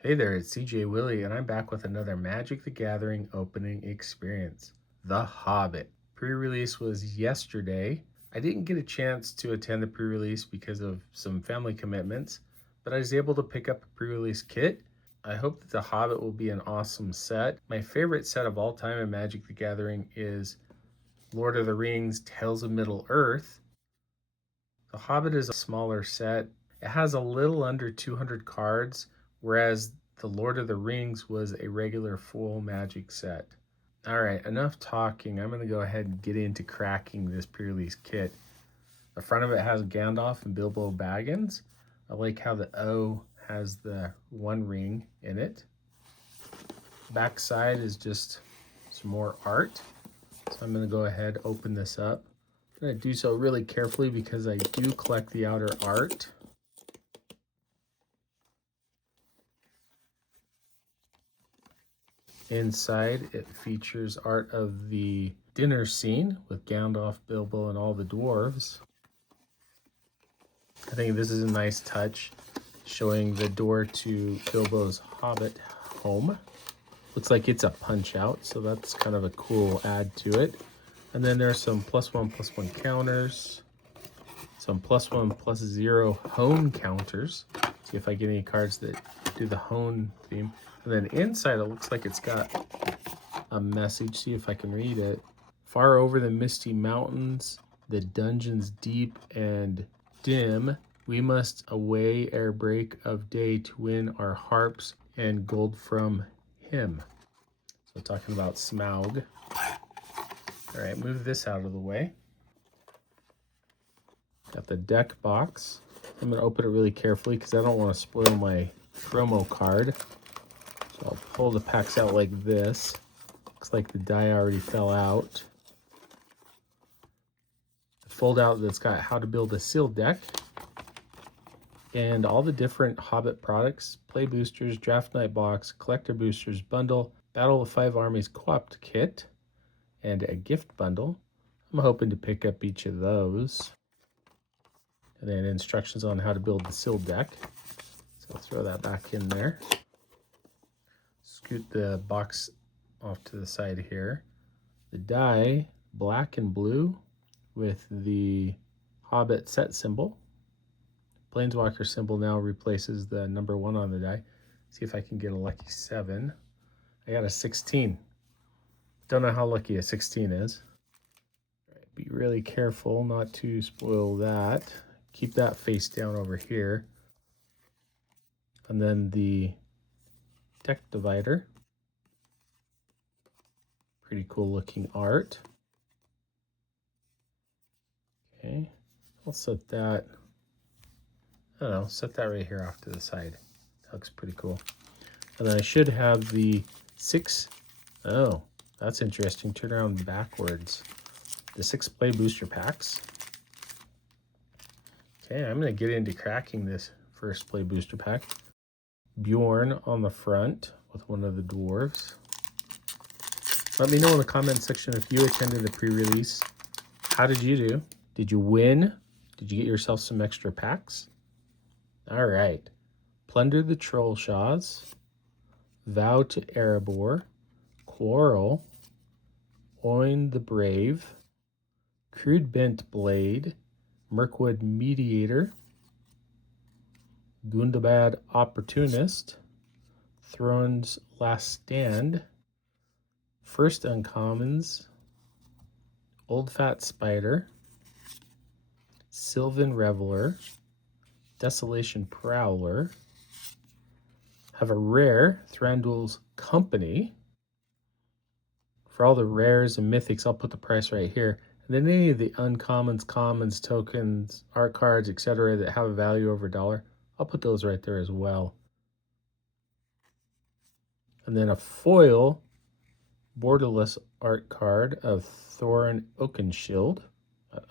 Hey there, it's CJ Willie, and I'm back with another Magic the Gathering opening experience. The Hobbit. Pre-release was yesterday. I didn't get a chance to attend the pre-release because of some family commitments, but I was able to pick up a pre-release kit. I hope that the Hobbit will be an awesome set. My favorite set of all time in Magic the Gathering is Lord of the Rings Tales of Middle-earth. The Hobbit is a smaller set. It has a little under 200 cards, whereas the Lord of the Rings was a regular full Magic set. All right, enough talking. I'm going to go ahead and get into cracking this pre-release kit. The front of it has Gandalf and Bilbo Baggins. I like how the O has the one ring in it. Back side is just some more art. So I'm going to go ahead and open this up. I'm going to do so really carefully because I do collect the outer art. Inside, it features art of the dinner scene with Gandalf, Bilbo, and all the dwarves. I think this is a nice touch, showing the door to Bilbo's Hobbit home. Looks like it's a punch out, so that's kind of a cool add to it. And then there's some +1/+1 counters, some +1/+0 hone counters. See if I get any cards that do the hone theme. And then inside, it looks like it's got a message. See if I can read it. Far over the misty mountains, the dungeons deep and dim, we must away ere break of day to win our harps and gold from him. So talking about Smaug. All right, move this out of the way. Got the deck box. I'm going to open it really carefully because I don't want to spoil my promo card. So I'll pull the packs out like this. Looks like the die already fell out. The fold out that's got how to build a sealed deck. And all the different Hobbit products, play boosters, draft night box, collector boosters bundle, Battle of 5 Armies co-op kit, and a gift bundle. I'm hoping to pick up each of those. And then instructions on how to build the sealed deck. So I'll throw that back in there. Scoot the box off to the side here. The die, black and blue with the Hobbit set symbol. Planeswalker symbol now replaces the number 1 on the die. See if I can get a lucky 7. I got a 16. Don't know how lucky a 16 is. Right, be really careful not to spoil that. Keep that face down over here. And then the deck divider. Pretty cool looking art. Okay, I'll set that, I don't know, set that right here off to the side. That looks pretty cool. And then I should have the 6, oh, that's interesting, turn around backwards. The 6 play booster packs. Okay, I'm going to get into cracking this first play booster pack. Bjorn on the front with one of the dwarves. Let me know in the comment section if you attended the pre-release. How did you do? Did you win? Did you get yourself some extra packs? All right. Plunder the Trollshaws. Vow to Erebor. Quarrel. Oin the Brave. Crude Bent Blade. Mirkwood Mediator. Gundabad Opportunist. Throne's Last Stand. First Uncommons. Old Fat Spider. Sylvan Reveler. Desolation Prowler. Have a rare, Thranduil's Company. For all the rares and mythics, I'll put the price right here. And then any of the uncommons, commons, tokens, art cards, etc. that have a value over $1, I'll put those right there as well. And then a foil borderless art card of Thorin Oakenshield,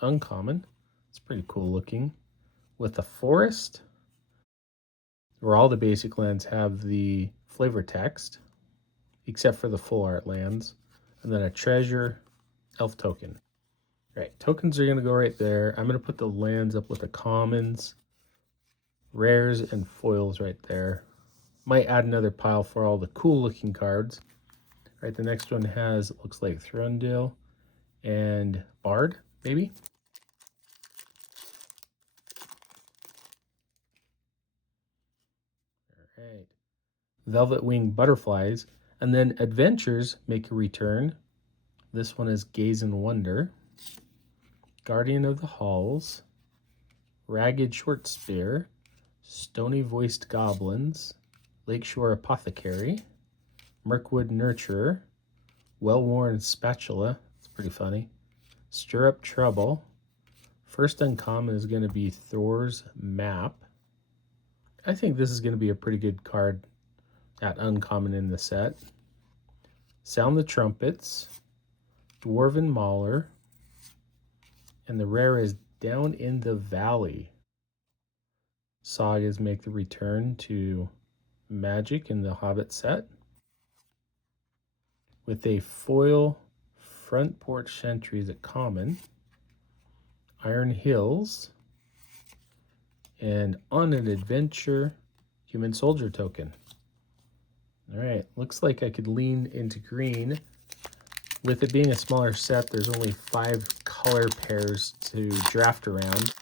uncommon. It's pretty cool looking. With a forest, where all the basic lands have the flavor text, except for the full art lands. And then a treasure elf token. Right, tokens are going to go right there. I'm going to put the lands up with the commons, rares, and foils right there. Might add another pile for all the cool looking cards. All right, the next one has, looks like Thrundale and Bard, maybe? All right. Velvet Wing Butterflies. And then Adventures make a return. This one is Gaze and Wonder. Guardian of the Halls. Ragged Short Spear. Stony Voiced Goblins. Lakeshore Apothecary. Mirkwood Nurturer. Well-Worn Spatula. It's pretty funny. Stir Up Trouble. First uncommon is going to be Thor's Map. I think this is going to be a pretty good card at uncommon in the set. Sound the Trumpets. Dwarven Mauler. And the rare is Down in the Valley. Sagas make the return to Magic in the Hobbit set. With a foil front porch sentries at common. Iron Hills. And On an Adventure, Human Soldier token. All right, looks like I could lean into green. With it being a smaller set, there's only 5 color pairs to draft around.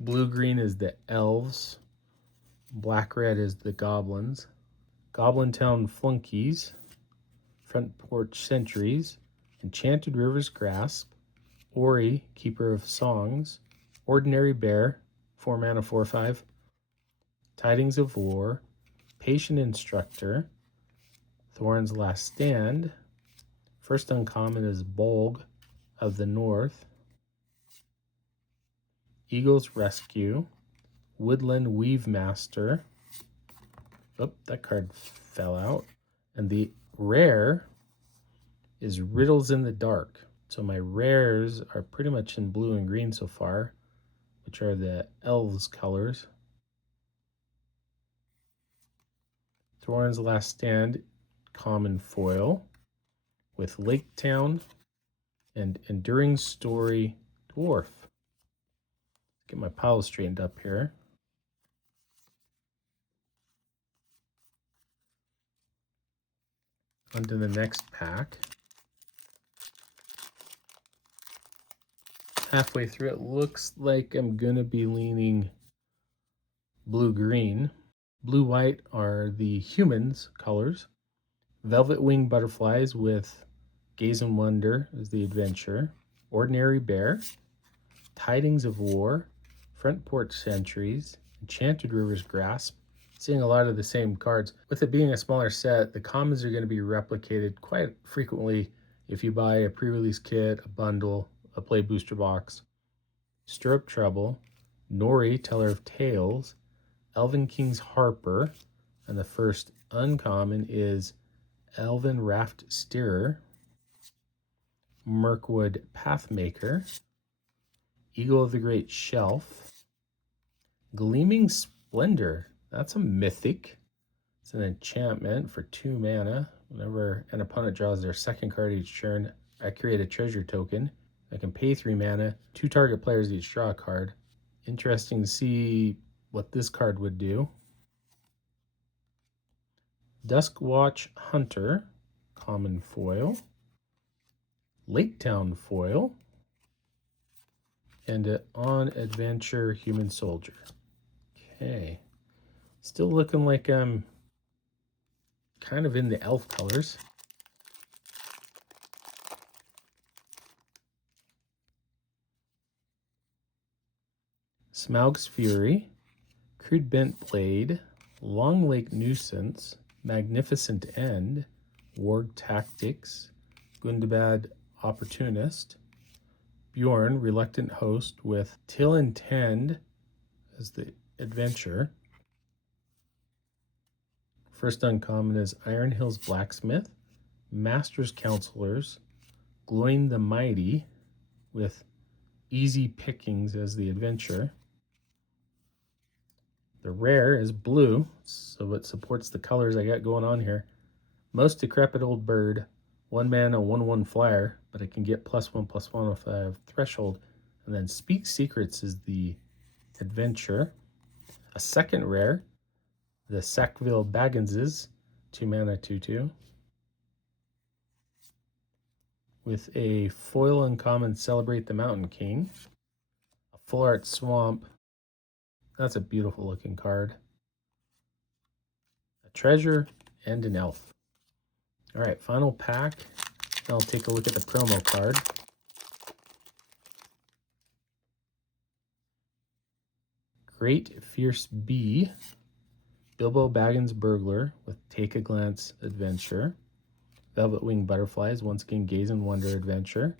Blue-green is the elves. Black-red is the goblins. Goblin Town Flunkies. Front Porch Sentries. Enchanted River's Grasp. Ori, Keeper of Songs. Ordinary Bear, 4 mana, 4/5. Tidings of War. Patient Instructor. Thorin's Last Stand. First uncommon is Bolg of the North. Eagle's Rescue. Woodland Weave Master. Oh, that card fell out. And the rare is Riddles in the Dark. So my rares are pretty much in blue and green so far, which are the elves colors. Thorin's Last Stand, common foil, with Lake Town and Enduring Story dwarf. Get my piles straightened up here. On to the next pack. Halfway through, it looks like I'm gonna be leaning blue-green. Blue-white are the humans colors. Velvet Wing Butterflies with Gaze and Wonder is the adventure. Ordinary Bear. Tidings of War. Front Porch Sentries. Enchanted River's Grasp. Seeing a lot of the same cards. With it being a smaller set, the commons are going to be replicated quite frequently if you buy a pre-release kit, a bundle, a play booster box. Stir Up Trouble. Nori, Teller of Tales. Elven King's Harper. And the first uncommon is Elven Raft Steerer. Mirkwood Pathmaker. Eagle of the Great Shelf. Gleaming Splendor. That's a mythic. It's an enchantment for 2 mana. Whenever an opponent draws their second card each turn, I create a treasure token. I can pay 3 mana. 2 target players each draw a card. Interesting to see what this card would do. Duskwatch Hunter, common foil. Lake Town foil. And an On Adventure Human Soldier. Okay. Still looking like I'm kind of in the elf colors. Smaug's Fury, Crude Bent Blade, Long Lake Nuisance, Magnificent End, Warg Tactics, Gundabad Opportunist, Bjorn, Reluctant Host with Till and Tend as the adventure. First uncommon is Iron Hills Blacksmith, Master's Counselors, Glowing the Mighty with Easy Pickings as the adventure. The rare is blue, so it supports the colors I got going on here. Most Decrepit Old Bird, 1 mana, 1/1 flyer, but I can get +1/+1 if I have Threshold. And then Speak Secrets is the adventure. A second rare, The Sackville Bagginses, 2 mana 2/2. With a foil uncommon, Celebrate the Mountain King. A full art Swamp. That's a beautiful looking card. A treasure and an elf. All right, final pack. I'll take a look at the promo card. Great Fierce Bee. Bilbo Baggins Burglar with Take a Glance Adventure. Velvet Wing Butterflies, once again Gaze and Wonder Adventure.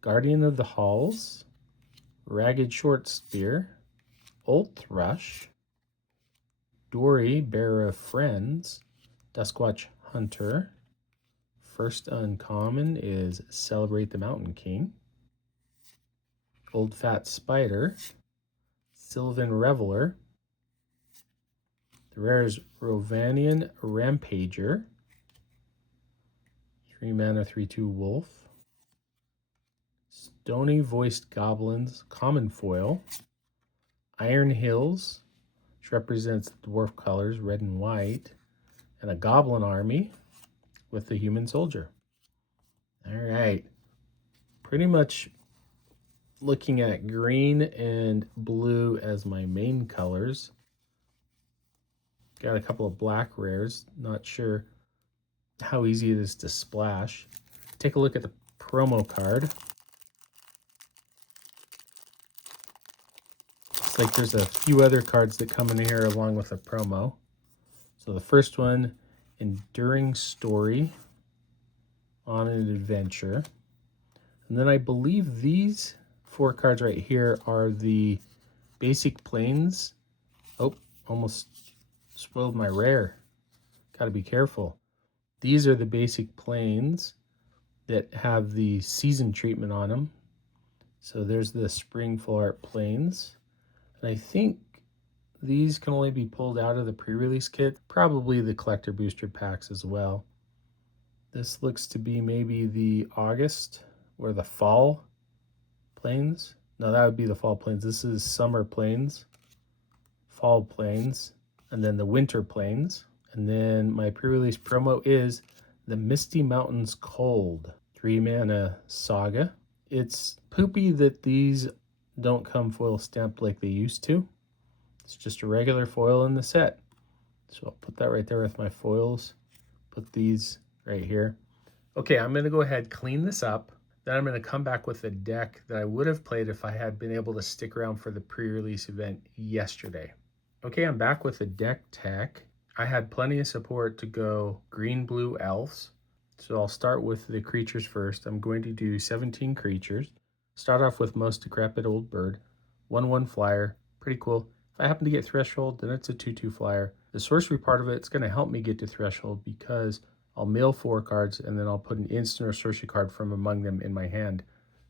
Guardian of the Halls. Ragged Short Spear. Old Thrush. Dory, Bearer of Friends. Duskwatch Hunter. First uncommon is Celebrate the Mountain King. Old Fat Spider. Sylvan Reveler. The rare is Rovanian Rampager. 3 mana 3/2 Wolf. Stony Voiced Goblins, common foil. Iron Hills, which represents dwarf colors, red and white. And a Goblin Army with the Human Soldier. All right. Pretty much looking at green and blue as my main colors. Got a couple of black rares. Not sure how easy it is to splash. Take a look at the promo card. Looks like there's a few other cards that come in here along with a promo. So the first one, Enduring Story on an Adventure. And then I believe these 4 cards right here are the basic planes. Oh, almost spoiled my rare. Gotta be careful. These are the basic planes that have the season treatment on them. So there's the Spring Full Art Planes. And I think these can only be pulled out of the pre-release kit. Probably the collector booster packs as well. This looks to be maybe the August or the fall planes. No, that would be the fall planes. This is summer planes, fall planes, and then the winter planes. And then my pre-release promo is the Misty Mountains Cold, 3 mana saga. It's poopy that these don't come foil stamped like they used to. It's just a regular foil in the set. So I'll put that right there with my foils. Put these right here. Okay, I'm gonna go ahead, clean this up. Then I'm gonna come back with a deck that I would have played if I had been able to stick around for the pre-release event yesterday. Okay, I'm back with the deck tech. I had plenty of support to go green-blue elves. So I'll start with the creatures first. I'm going to do 17 creatures. Start off with Most Decrepit Old Bird. 1/1 flyer, pretty cool. If I happen to get Threshold, then it's a 2/2 flyer. The sorcery part of it's gonna help me get to Threshold because I'll mill 4 cards and then I'll put an instant or sorcery card from among them in my hand.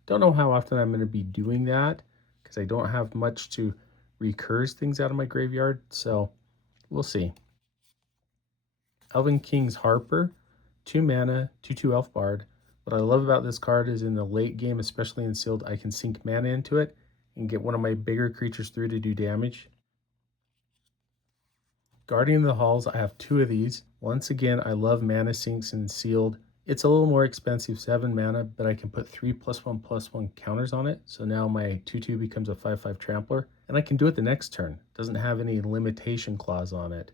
Don't know how often I'm gonna be doing that because I don't have much to recurse things out of my graveyard, so we'll see. Elven King's Harper, 2 mana, 2/2 Elf Bard. What I love about this card is in the late game, especially in sealed, I can sink mana into it and get one of my bigger creatures through to do damage. Guardian of the Halls, I have 2 of these. Once again, I love mana sinks in sealed. It's a little more expensive, 7 mana, but I can put 3 +1/+1 counters on it. So now my 2/2 becomes a 5/5 trampler, and I can do it the next turn. Doesn't have any limitation clause on it.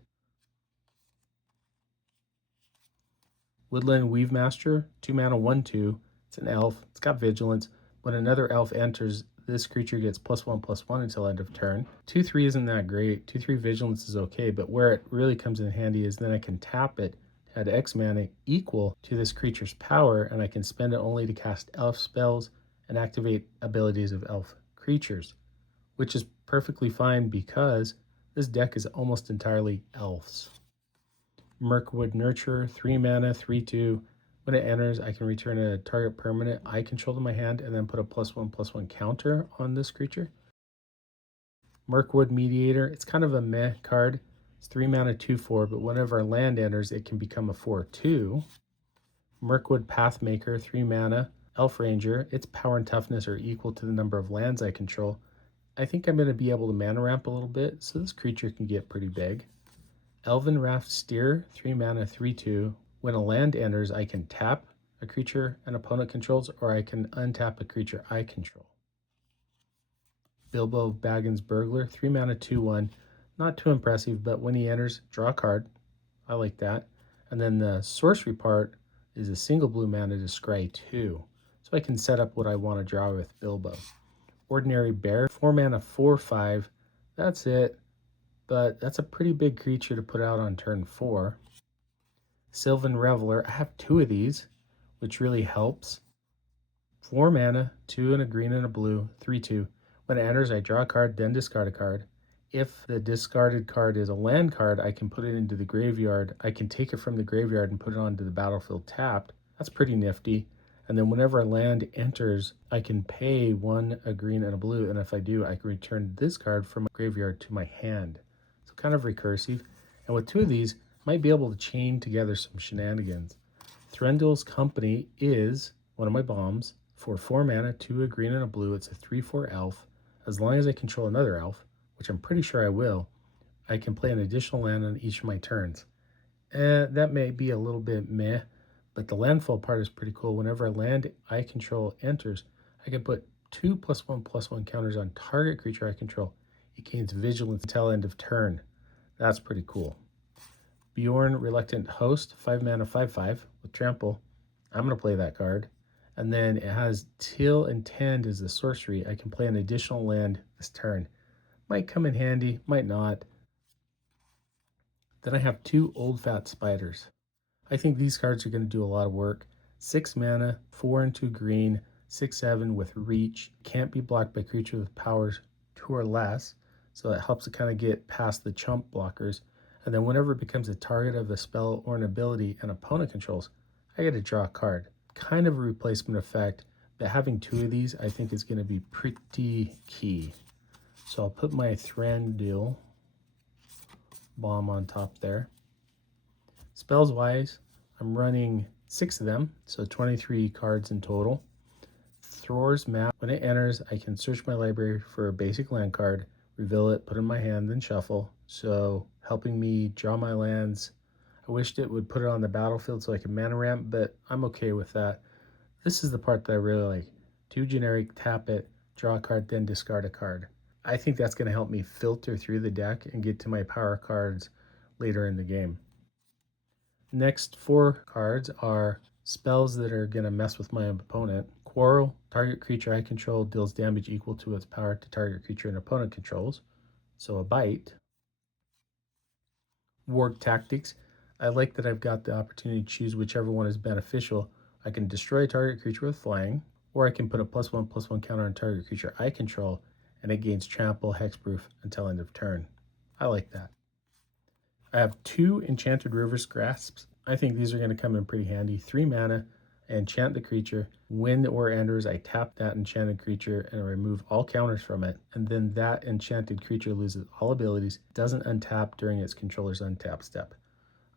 Woodland Weavemaster, 2 mana, 1/2. It's an elf. It's got vigilance. When another elf enters, this creature gets +1/+1 until end of turn. 2/3 isn't that great. 2/3 vigilance is okay, but where it really comes in handy is then I can tap it, add X mana equal to this creature's power, and I can spend it only to cast elf spells and activate abilities of elf creatures, which is perfectly fine because this deck is almost entirely elves. Mirkwood Nurturer, 3 mana, 3/2. When it enters, I can return a target permanent I control to my hand and then put a +1/+1 counter on this creature. Mirkwood Mediator, it's kind of a meh card. It's 3 mana, 2/4, but whenever a land enters, it can become a 4/2. Mirkwood Pathmaker, 3 mana, Elf Ranger. Its power and toughness are equal to the number of lands I control. I think I'm going to be able to mana ramp a little bit, so this creature can get pretty big. Elven Raft Steer, 3 mana, 3/2. When a land enters, I can tap a creature an opponent controls, or I can untap a creature I control. Bilbo Baggins Burglar, 3 mana, 2/1. Not too impressive, but when he enters, draw a card. I like that. And then the sorcery part is a single blue mana to scry 2. So I can set up what I want to draw with Bilbo. Ordinary Bear, 4 mana, 4/5. That's it, but that's a pretty big creature to put out on turn 4. Sylvan Reveler, I have 2 of these, which really helps. 4 mana, 2 and a green and a blue, 3/2. When it enters, I draw a card, then discard a card. If the discarded card is a land card, I can put it into the graveyard. I can take it from the graveyard and put it onto the battlefield tapped. That's pretty nifty. And then whenever a land enters, I can pay 1, a green, and a blue. And if I do, I can return this card from my graveyard to my hand. So kind of recursive. And with 2 of these, I might be able to chain together some shenanigans. Threndel's Company is one of my bombs. For 4 mana, 2, a green, and a blue. It's a 3/4 elf. As long as I control another elf, which I'm pretty sure I will, I can play an additional land on each of my turns. That may be a little bit meh, but the landfall part is pretty cool. Whenever a land I control enters, I can put 2 +1/+1 counters on target creature I control. It gains vigilance until end of turn. That's pretty cool. Bjorn Reluctant Host, 5 mana, 5/5 with trample. I'm going to play that card. And then it has Till and Tend as the sorcery. I can play an additional land this turn. Might come in handy, might not. Then I have 2 Old Fat Spiders. I think these cards are going to do a lot of work. 6 mana, 4 and 2 green, 6/7 with reach. Can't be blocked by creatures with powers 2 or less, so it helps to kind of get past the chump blockers. And then whenever it becomes a target of a spell or an ability an opponent controls, I get to draw a card. Kind of a replacement effect, but having 2 of these I think is going to be pretty key. So I'll put my Thranduil bomb on top there. Spells wise, I'm running 6 of them, so 23 cards in total. Thor's Map, when it enters, I can search my library for a basic land card, reveal it, put it in my hand, then shuffle. So helping me draw my lands. I wished it would put it on the battlefield so I can mana ramp, but I'm okay with that. This is the part that I really like. 2 generic, tap it, draw a card, then discard a card. I think that's going to help me filter through the deck and get to my power cards later in the game. Next 4 cards are spells that are going to mess with my opponent. Quarrel, target creature I control deals damage equal to its power to target creature an opponent controls. So a bite. Warg Tactics, I like that I've got the opportunity to choose whichever one is beneficial. I can destroy a target creature with flying, or I can put a +1/+1 counter on target creature I control, and it gains trample, hexproof until end of turn. I like that. I have 2 Enchanted Rivers Grasps. I think these are going to come in pretty handy. 3 mana, I enchant the creature. When or enters, I tap that enchanted creature and I remove all counters from it. And then that enchanted creature loses all abilities, doesn't untap during its controller's untap step.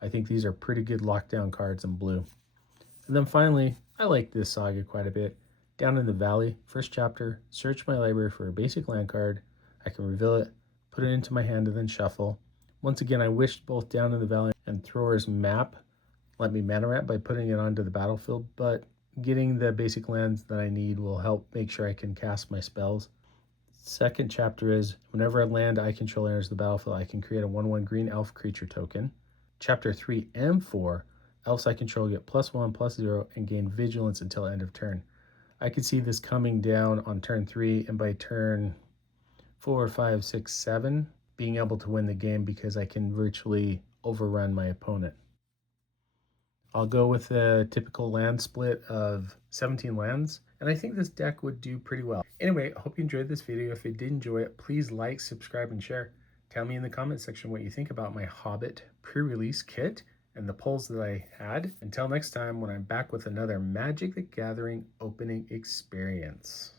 I think these are pretty good lockdown cards in blue. And then finally, I like this saga quite a bit. Down in the Valley, first chapter, search my library for a basic land card. I can reveal it, put it into my hand, and then shuffle. Once again, I wished both Down in the Valley and Thor's Map let me mana ramp by putting it onto the battlefield, but getting the basic lands that I need will help make sure I can cast my spells. Second chapter is, whenever a land I control enters the battlefield, I can create a 1/1 green elf creature token. Chapter 3 and 4, elves I control get +1/+0 and gain vigilance until end of turn. I could see this coming down on turn 3, and by turn 4, 5, 6, 7, being able to win the game because I can virtually overrun my opponent. I'll go with a typical land split of 17 lands, and I think this deck would do pretty well. Anyway, I hope you enjoyed this video. If you did enjoy it, please like, subscribe, and share. Tell me in the comment section what you think about my Hobbit pre-release kit and the polls that I had. Until next time, when I'm back with another Magic the Gathering opening experience.